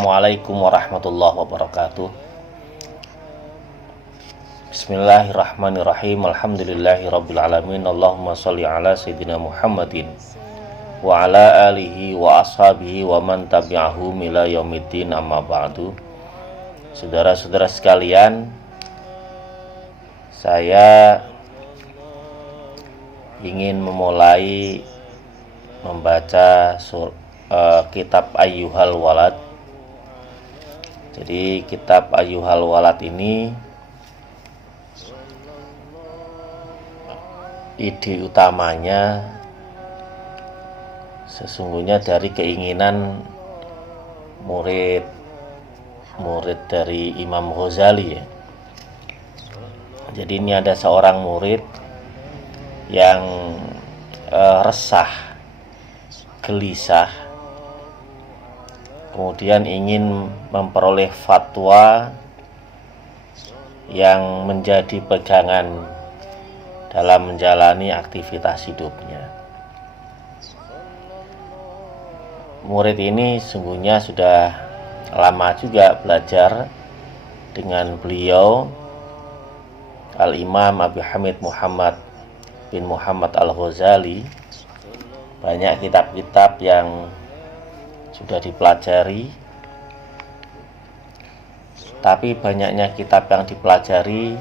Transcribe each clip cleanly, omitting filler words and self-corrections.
Assalamualaikum warahmatullahi wabarakatuh. Bismillahirrahmanirrahim. Alhamdulillahirabbil alamin. Allahumma shalli ala sayyidina Muhammadin wa ala alihi wa ashabihi wa man tabi'ahum ila yaumiddin, amma ba'du. Saudara-saudara sekalian, saya ingin memulai membaca kitab Ayyuhal Walad. Jadi kitab Ayyuhal Walad ini ide utamanya sesungguhnya dari keinginan murid dari Imam Ghazali ya. Jadi ini ada seorang murid yang resah, gelisah, kemudian ingin memperoleh fatwa yang menjadi pegangan dalam menjalani aktivitas hidupnya. Murid ini sungguhnya sudah lama juga belajar dengan beliau, Al-Imam Abi Hamid Muhammad bin Muhammad Al-Ghazali. Banyak kitab-kitab yang sudah dipelajari, tapi banyaknya kitab yang dipelajari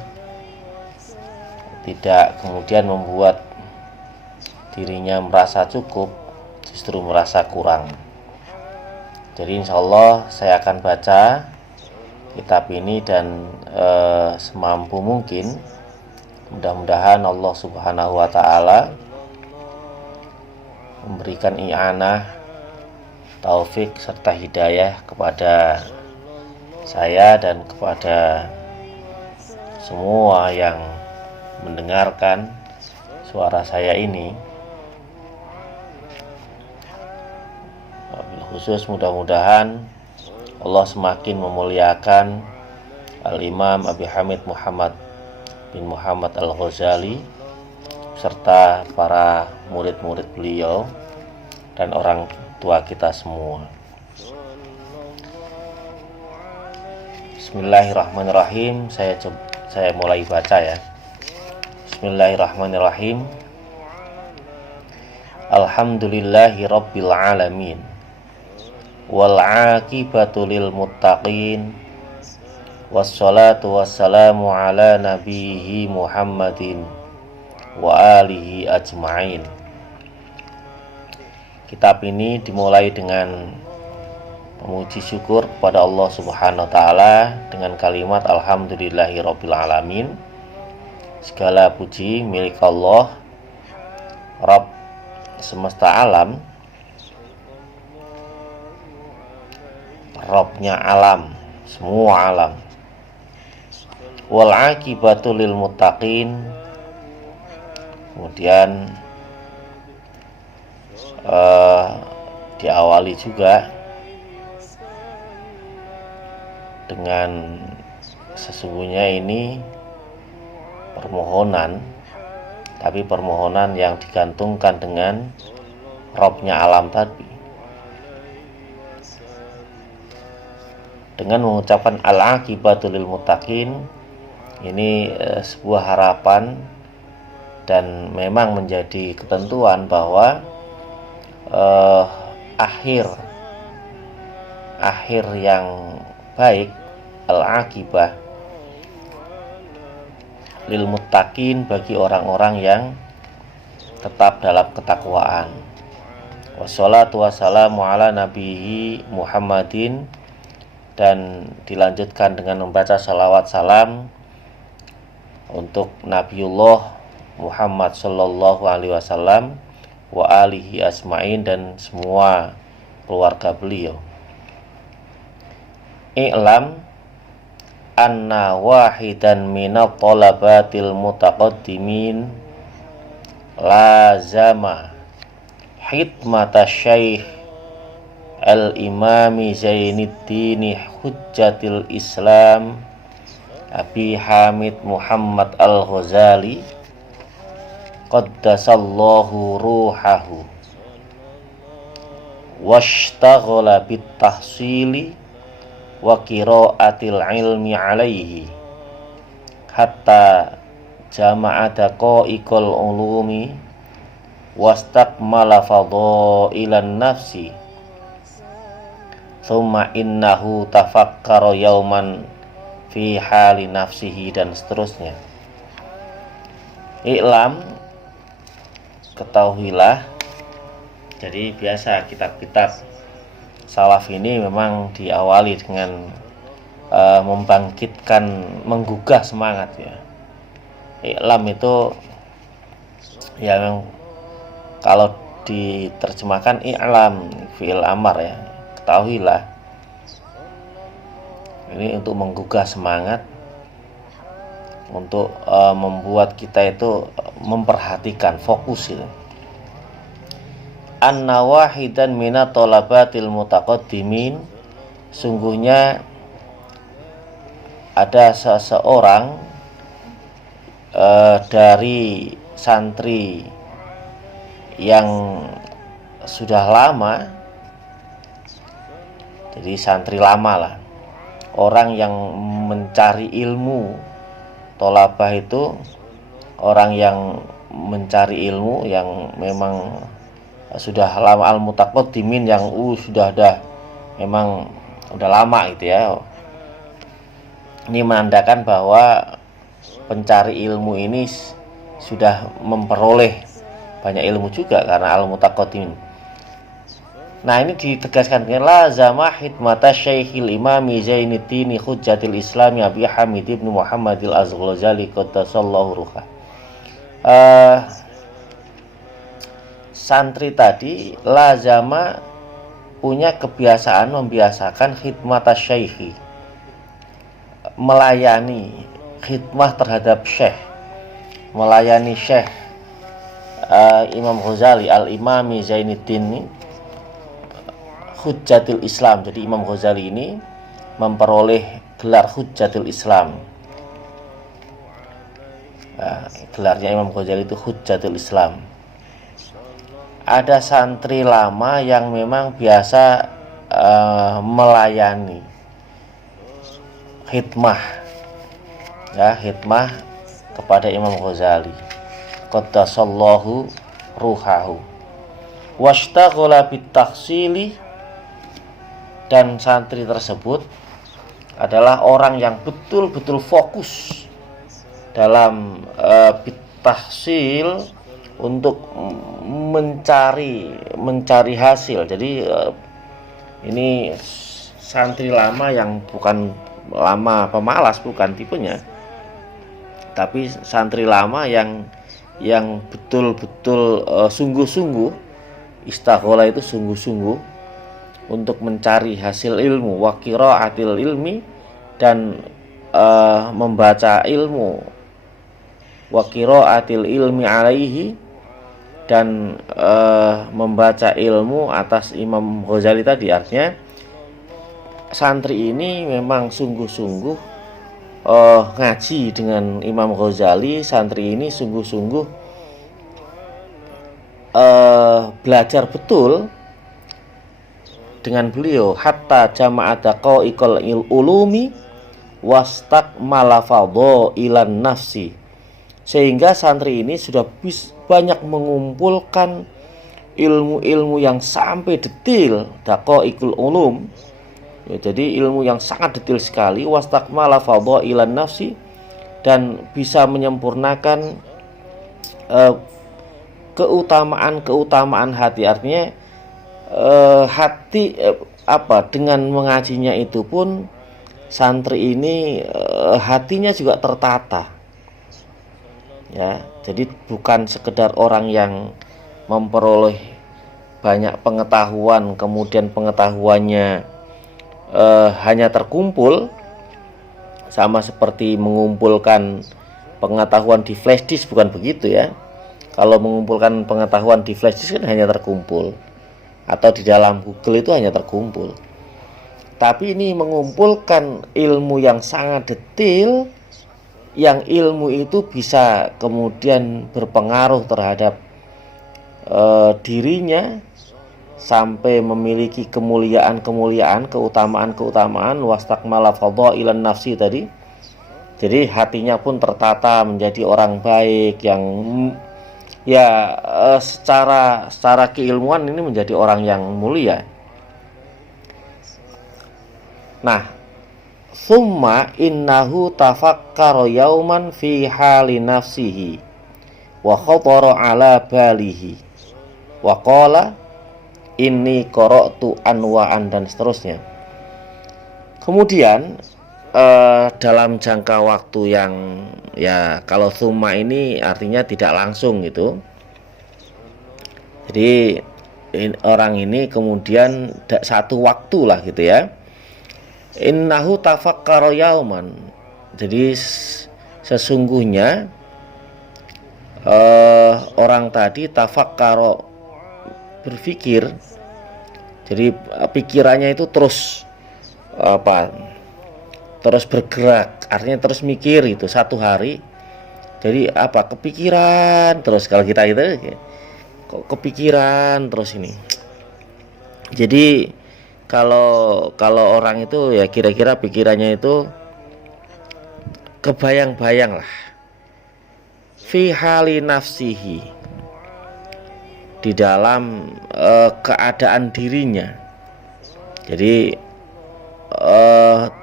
tidak kemudian membuat dirinya merasa cukup, justru merasa kurang. Jadi insya Allah saya akan baca kitab ini dan semampu mungkin mudah-mudahan Allah Subhanahu wa Ta'ala memberikan i'anah, taufik serta hidayah kepada saya dan kepada semua yang mendengarkan suara saya ini. Wabil khusus mudah-mudahan Allah semakin memuliakan Al-Imam Abi Hamid Muhammad bin Muhammad Al-Ghazali serta para murid-murid beliau dan orang tua kita semua. Bismillahirrahmanirrahim. Saya mulai baca ya. Bismillahirrahmanirrahim. Alhamdulillahi rabbil alamin. Wal aqibatu lil muttaqin. Wassalatu wassalamu ala nabiyhi Muhammadin wa alihi ajma'in. Kitab ini dimulai dengan memuji syukur kepada Allah Subhanahu wa Ta'ala dengan kalimat Alhamdulillahirabbil alamin. Segala puji milik Allah, Rabb semesta alam, Rabbnya alam, semua alam. Wal aqibatu lil muttaqin. Kemudian diawali juga dengan sesungguhnya ini permohonan, tapi permohonan yang digantungkan dengan Robnya alam tadi. Dengan mengucapkan al-aqibatu lil muttaqin, ini sebuah harapan dan memang menjadi ketentuan bahwa akhir yang baik, al-aqibah lil muttaqin, bagi orang-orang yang tetap dalam ketakwaan. Wassalatu wassalamu ala nabiyhi Muhammadin, dan dilanjutkan dengan membaca salawat salam untuk Nabiullah Muhammad sallallahu alaihi wasallam wa alihi asma'in, dan semua keluarga beliau. I'lam anna wahidan minat talabatil mutaqaddimin lazama hikmata syaikh al-imami Zainuddin Hujjatil Islam Abi Hamid Muhammad Al-Ghazali qaddasallahu ruhahu washtaghala bitahsili wa qiraatil ilmi alaihi hatta jama'a daqaiqal ulumi wastakmala fadailan nafsi thumma innahu tafakkara yauman fi hali nafsihi, dan seterusnya. I'lam, ketahuilah. Jadi biasa kitab-kitab salaf ini memang diawali dengan membangkitkan, menggugah semangat ya. I'lam itu ya memang kalau diterjemahkan i'lam fi'il amar ya, ketahuilah. Ini untuk menggugah semangat, untuk membuat kita itu memperhatikan, fokus itu. Anna wahidan mina thalabatil mutaqaddimin, sungguhnya ada seseorang dari santri yang sudah lama, jadi santri lama lah, orang yang mencari ilmu. Tolabah itu orang yang mencari ilmu, yang memang sudah lama, al-mutaqaddimin yang sudah memang udah lama gitu ya. Ini menandakan bahwa pencari ilmu ini sudah memperoleh banyak ilmu juga karena al-mutaqaddimin. Nah, ini ditegaskan dengan lazama hikmata Syekhil Imami Zainuddin Hujjatil Islami Abi Hamid ibn Muhammad al-Ghazali qaddasallahu ruhah. Santri tadi lazama punya kebiasaan, membiasakan khidmata syekhi, melayani, khidmah terhadap syekh, melayani syekh Imam Ghazali al-Imami Zainuddin Hujjatil Islam. Jadi Imam Ghazali ini memperoleh gelar Hujjatil Islam. Nah, gelarnya Imam Ghazali itu Hujjatil Islam. Ada santri lama yang memang biasa melayani, khidmah, ya, khidmah kepada Imam Ghazali qaddasallahu ruhahu, washtaghala bitakhsili, dan santri tersebut adalah orang yang betul-betul fokus dalam bitahsil, untuk mencari hasil. Jadi ini santri lama yang bukan lama pemalas, bukan tipenya, tapi santri lama yang betul-betul sungguh-sungguh. Istaghola itu sungguh-sungguh untuk mencari hasil ilmu, wa qiraatil ilmi, dan membaca ilmu, wa qiraatil ilmi alaihi, dan membaca ilmu atas Imam Ghazali tadi. Artinya santri ini memang sungguh-sungguh ngaji dengan Imam Ghazali. Santri ini sungguh-sungguh belajar betul dengan beliau, hatta jama'at daqaiqal ulumi wastakmala fadailan nafsi, sehingga santri ini sudah banyak mengumpulkan ilmu-ilmu yang sampai detail, daqaiqul ulum ya, jadi ilmu yang sangat detail sekali, wastakmala fadailan nafsi, dan bisa menyempurnakan keutamaan hati. Artinya hati dengan mengajinya itu pun santri ini hatinya juga tertata ya. Jadi bukan sekedar orang yang memperoleh banyak pengetahuan, kemudian pengetahuannya hanya terkumpul sama seperti mengumpulkan pengetahuan di flash disk, bukan begitu ya. Kalau mengumpulkan pengetahuan di flash disk kan hanya terkumpul, atau di dalam Google itu hanya terkumpul. Tapi ini mengumpulkan ilmu yang sangat detail, yang ilmu itu bisa kemudian berpengaruh terhadap dirinya, sampai memiliki kemuliaan-kemuliaan, keutamaan-keutamaan, wastakmala fadhailan nafsi tadi. Jadi hatinya pun tertata menjadi orang baik yang ya secara keilmuan ini menjadi orang yang mulia. Nah, summa innahu tafakkara yauman fi hali nafsihi wa khatara ala balihi wa qala inni qara'tu anwa'an, dan seterusnya. Kemudian dalam jangka waktu yang, ya kalau summa ini artinya tidak langsung gitu. Jadi orang ini kemudian satu waktu lah gitu ya. Innahu tafakkara yauman. Jadi sesungguhnya orang tadi tafakkara, berpikir. Jadi pikirannya itu terus terus bergerak, artinya terus mikir itu satu hari. Jadi kepikiran terus, kalau kita itu kok kepikiran terus ini. Jadi kalau orang itu ya kira-kira pikirannya itu kebayang-bayang lah, fi hali nafsihi, di dalam keadaan dirinya. Jadi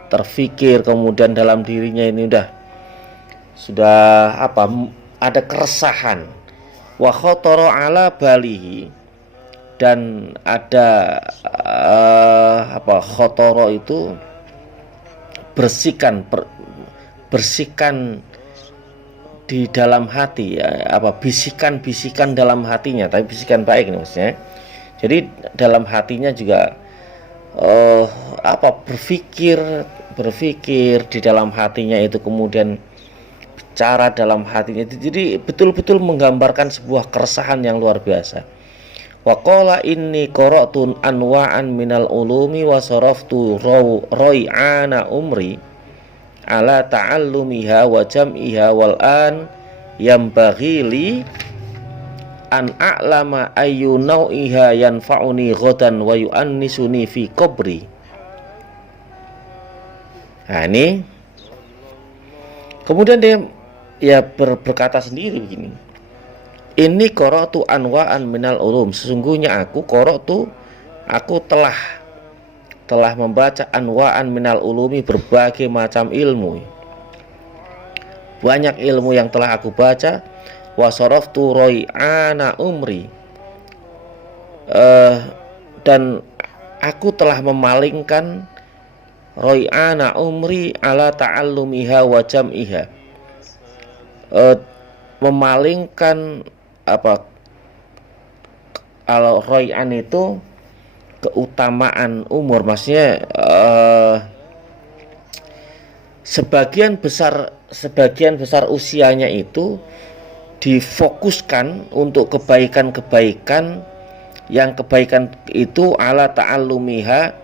terfikir, kemudian dalam dirinya ini sudah ada keresahan. Wa khatara ala balihi, dan ada khotoro itu bersihkan di dalam hati ya, bisikan dalam hatinya, tapi bisikan baik ini maksudnya. Jadi dalam hatinya juga berpikir di dalam hatinya itu, kemudian bicara dalam hatinya itu. Jadi betul-betul menggambarkan sebuah keresahan yang luar biasa. Wa qala inni qara'tu anwa'an minal ulumi wa saraftu roi'ana umri ala ta'allumiha wa jam'iha wal an yambaghi li an a'lama ayyu nau'iha yanfa'uni ghadan wa yu'annisuni fi qabri. Nah ini kemudian dia ya berkata sendiri begini, ini qara'tu anwa'an minal ulum, sesungguhnya aku telah membaca anwa'an minal ulumi, berbagai macam ilmu, banyak ilmu yang telah aku baca. Wa saraftu roi'ana umri, dan aku telah memalingkan roi'ana umri ala ta'allumiha wa jam'iha, memalingkan kalau roi'an itu keutamaan umur, maksudnya sebagian besar usianya itu difokuskan untuk kebaikan-kebaikan, yang kebaikan itu ala ta'allumiha,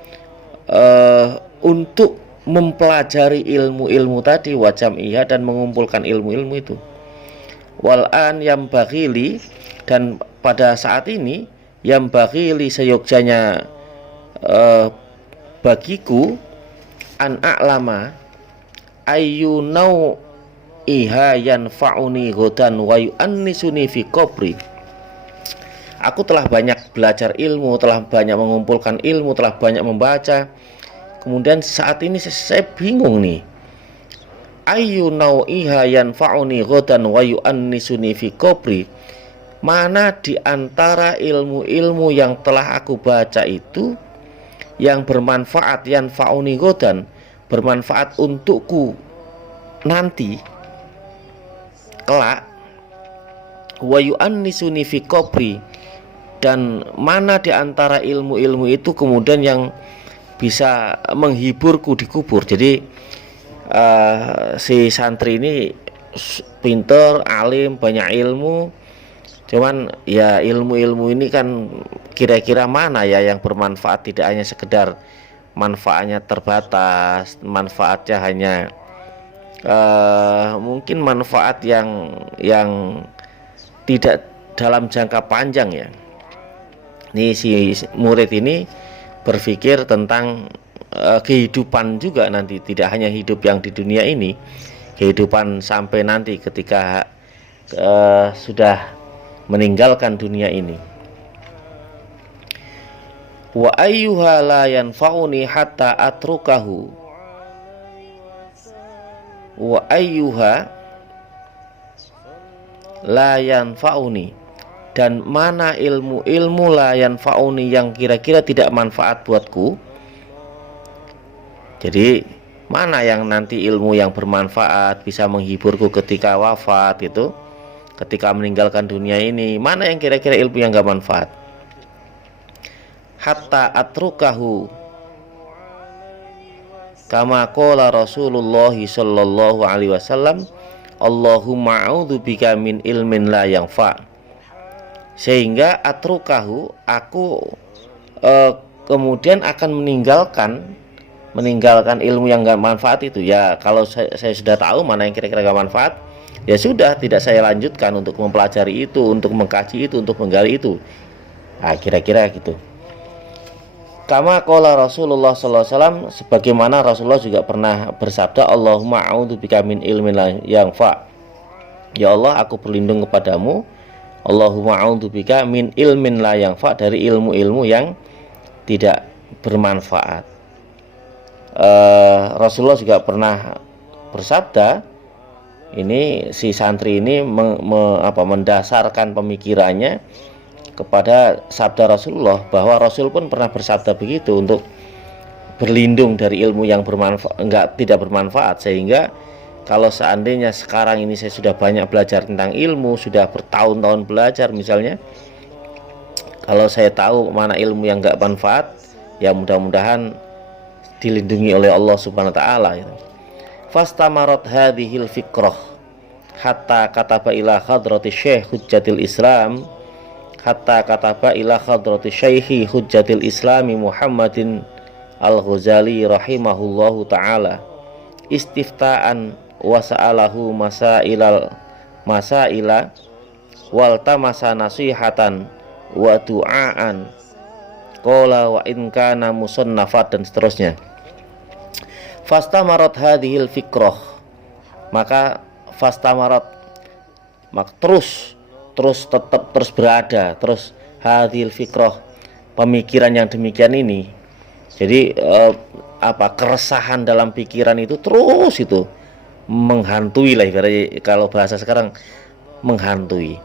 untuk mempelajari ilmu-ilmu tadi, wa jam'iha, dan mengumpulkan ilmu-ilmu itu. Wal an yambaghi, dan pada saat ini yambaghi, seyogjanya bagiku, an a'lama ayyunau iha yanfa'uni ghadan wa yu'annisuni fi qabri. Aku telah banyak belajar ilmu, telah banyak mengumpulkan ilmu, telah banyak membaca. Kemudian saat ini saya bingung nih, ayyunau iha yanfa'uni ghadan wa yu'annisuni fi qabri, mana di antara ilmu-ilmu yang telah aku baca itu yang bermanfaat, yanfa'uni ghadan, bermanfaat untukku nanti kelak, wa yu'annisuni fi qabri, dan mana di antara ilmu-ilmu itu kemudian yang bisa menghiburku di kubur. Jadi si santri ini pinter, alim, banyak ilmu, cuman ya ilmu-ilmu ini kan kira-kira mana ya yang bermanfaat, tidak hanya sekedar manfaatnya terbatas, manfaatnya hanya mungkin manfaat yang tidak dalam jangka panjang ya. Ini si murid ini berpikir tentang kehidupan juga nanti, tidak hanya hidup yang di dunia ini, kehidupan sampai nanti ketika sudah meninggalkan dunia ini. Wa ayyuha la yanfa'uni hatta atrukahu. Wa ayyuha la yanfa'uni, dan mana ilmu la yanfa'uni yang kira-kira tidak manfaat buatku. Jadi mana yang nanti ilmu yang bermanfaat bisa menghiburku ketika wafat itu, ketika meninggalkan dunia ini, mana yang kira-kira ilmu yang gak manfaat. Hatta atrukahu kama qala Rasulullah sallallahu alaihi wasallam, Allahumma a'udzubika min ilmin la yanfa'. Sehingga atrukahu, aku kemudian akan meninggalkan ilmu yang gak manfaat itu. Ya kalau saya sudah tahu mana yang kira-kira gak manfaat, ya sudah, tidak saya lanjutkan untuk mempelajari itu, untuk mengkaji itu, untuk menggali itu. Nah, kira-kira gitu. Kama qala Rasulullah sallallahu alaihi wasallam, sebagaimana Rasulullah juga pernah bersabda, Allahumma a'udzubika min ilmin la yanfa'. Ya Allah, aku berlindung kepadamu, Allahumma a'udzubika min ilmin la yanfa', dari ilmu-ilmu yang tidak bermanfaat. Rasulullah juga pernah bersabda, ini si santri ini mendasarkan pemikirannya kepada sabda Rasulullah, bahwa Rasul pun pernah bersabda begitu, untuk berlindung dari ilmu yang tidak bermanfaat. Sehingga kalau seandainya sekarang ini saya sudah banyak belajar tentang ilmu, sudah bertahun-tahun belajar misalnya, kalau saya tahu mana ilmu yang enggak manfaat, ya mudah-mudahan dilindungi oleh Allah Subhanahu wa taala gitu. Fastamarat hadhil fikrah hatta kataba ila hadrati Syekh Hujjatil Islam, hatta kataba ila hadrati Syekhi Hujjatil Islami Muhammadin Al-Ghazali rahimahullahu taala istifta'an wa sa'alahu masaila wal tamasa nasihatan wa du'aan qala wa in kana musannafat, dan seterusnya. Fastamarat hadhil fikrah, maka fastamarat, maka terus berada, terus hadhil fikrah, pemikiran yang demikian ini. Jadi keresahan dalam pikiran itu terus itu menghantui lah, kalau bahasa sekarang menghantui.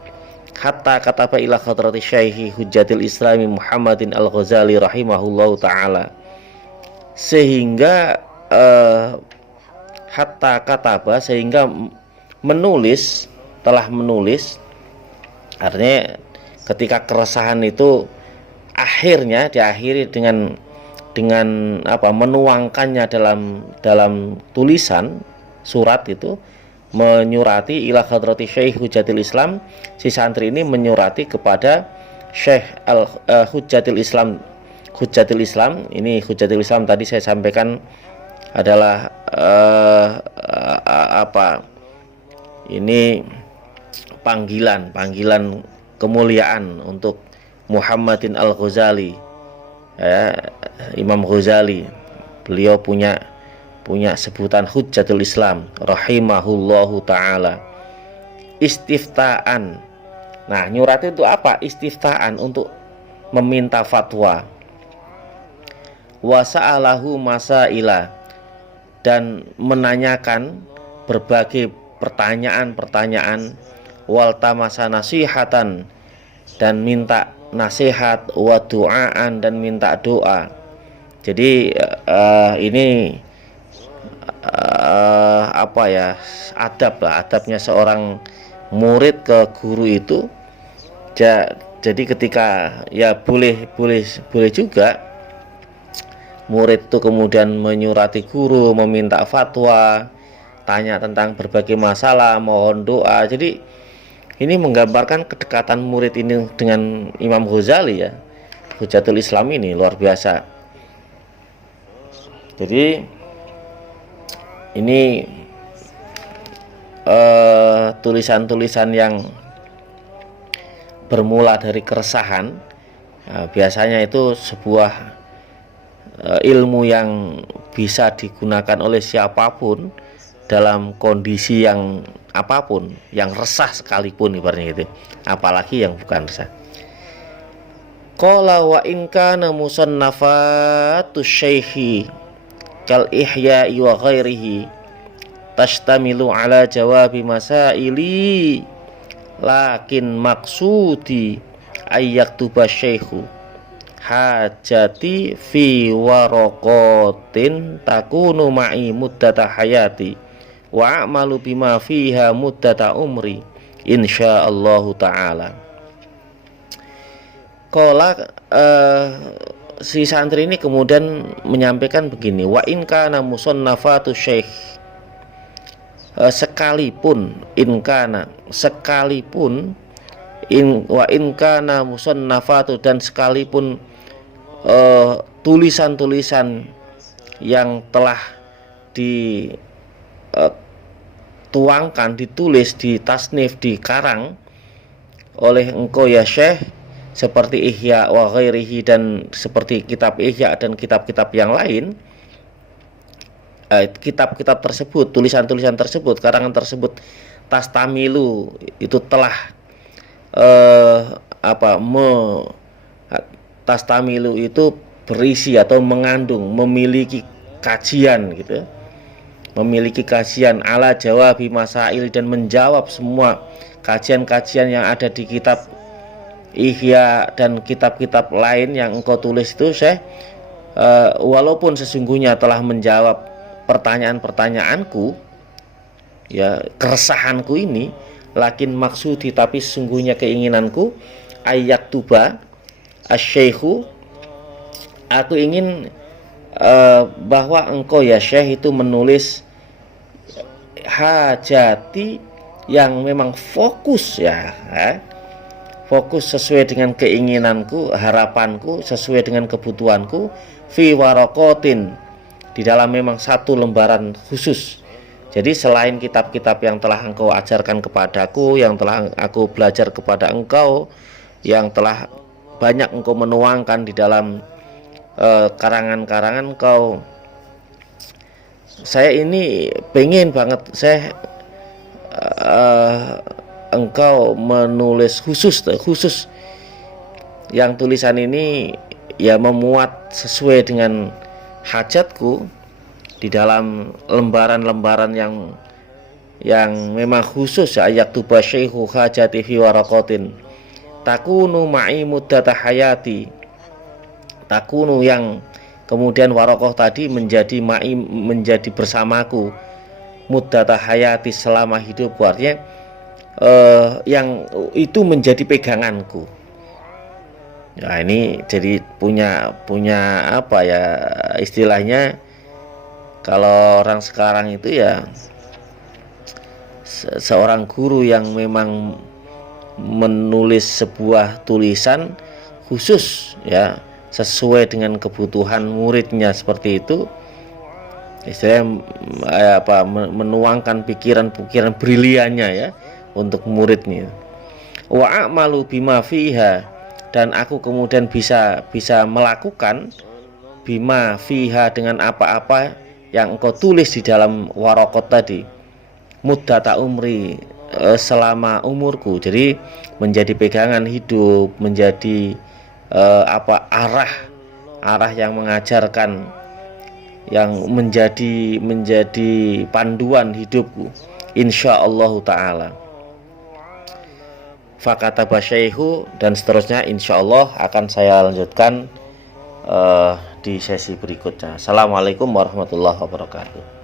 Hatta kataba ila hadrati Syekhi Hujjatil Islami Muhammadin Al-Ghazali rahimahullahu taala, sehingga hatta kataba, sehingga telah menulis, artinya ketika keresahan itu akhirnya diakhiri dengan menuangkannya dalam tulisan surat itu, menyurati ila hadrati Syekh Hujjatil Islam, si santri ini menyurati kepada Syekh Hujjatil Islam. Hujjatil Islam ini, Hujjatil Islam tadi saya sampaikan adalah ini panggilan kemuliaan untuk Muhammadin Al-Ghazali, Imam Ghazali. Beliau punya sebutan Hujjatul Islam rahimahullahu taala. Istifta'an. Nah, nyurat itu apa? Istifta'an, untuk meminta fatwa. Wa sa'alahu masaila, dan menanyakan berbagai pertanyaan-pertanyaan. Wal tamasa nasihatan, dan minta nasihat. Wa du'aan, dan minta doa. Jadi ini adabnya seorang murid ke guru itu. Jadi ketika boleh juga murid itu kemudian menyurati guru, meminta fatwa, tanya tentang berbagai masalah, mohon doa. Jadi ini menggambarkan kedekatan murid ini dengan Imam Ghazali, Hujjatul Islam ini luar biasa. Jadi ini tulisan-tulisan yang bermula dari keresahan, Biasanya itu sebuah ilmu yang bisa digunakan oleh siapapun dalam kondisi yang apapun, yang resah sekalipun ibaratnya gitu, apalagi yang bukan resah. Qala wa in kana musannafatu syekhi kal ihya'i wa ghairihi tashtamilu ala jawabi masaili lakin maksudi ayyaktuba syekhu hajati fi waraqatin takunu ma'i muddata hayati wa a'malu bima fiha muddata umri insyaallahu ta'ala. Kola si santri ini kemudian menyampaikan begini, wa in kana musannafatu syekh, sekalipun wa in kana musannafatu, dan sekalipun tulisan-tulisan yang telah dituangkan, ditulis, ditasnif, dikarang oleh engkau ya Syekh, seperti Ihya wa ghairihi, dan seperti kitab Ihya dan kitab-kitab yang lain, kitab-kitab tersebut, tulisan-tulisan tersebut, karangan tersebut, tastamilu, itu telah tastamilu itu berisi atau mengandung, memiliki kajian gitu, memiliki kajian ala jawabi masail, dan menjawab semua kajian-kajian yang ada di kitab Ihya dan kitab-kitab lain yang engkau tulis itu Syekh, walaupun sesungguhnya telah menjawab pertanyaan-pertanyaanku, ya, keresahanku ini, lakin maksudi, tapi sesungguhnya keinginanku, ayat tuba asy-syekhu, aku ingin bahwa engkau ya Syekh itu menulis hajati yang memang fokus, ya, fokus sesuai dengan keinginanku, harapanku, sesuai dengan kebutuhanku, fi waraqatin, di dalam memang satu lembaran khusus. Jadi selain kitab-kitab yang telah engkau ajarkan kepadaku, yang telah aku belajar kepada engkau, yang telah banyak engkau menuangkan di dalam karangan-karangan engkau, saya ini pengen banget engkau menulis khusus yang tulisan ini ya memuat sesuai dengan hajatku di dalam lembaran-lembaran yang memang khusus, ayat tuba syekhu hajati fi waraqatin takunu ma'i muddata hayati, takunu yang kemudian warokoh tadi menjadi ma'i, menjadi bersamaku, muddata hayati, selama hidupku, artinya yang itu menjadi peganganku. Nah, ini jadi punya apa ya istilahnya, kalau orang sekarang itu ya seorang guru yang memang menulis sebuah tulisan khusus, ya, sesuai dengan kebutuhan muridnya, seperti itu istilahnya menuangkan pikiran-pikiran briliannya, ya, untuk muridnya. Wa a'malu bima fiha, dan aku kemudian bisa melakukan bima fiha, dengan apa-apa yang engkau tulis di dalam waraqat tadi, muddata umri, selama umurku. Jadi menjadi pegangan hidup, menjadi arah yang mengajarkan, yang menjadi panduan hidupku, insyaallah ta'ala. Fakataba syekhu, dan seterusnya insyaallah akan saya lanjutkan di sesi berikutnya. Assalamualaikum warahmatullahi wabarakatuh.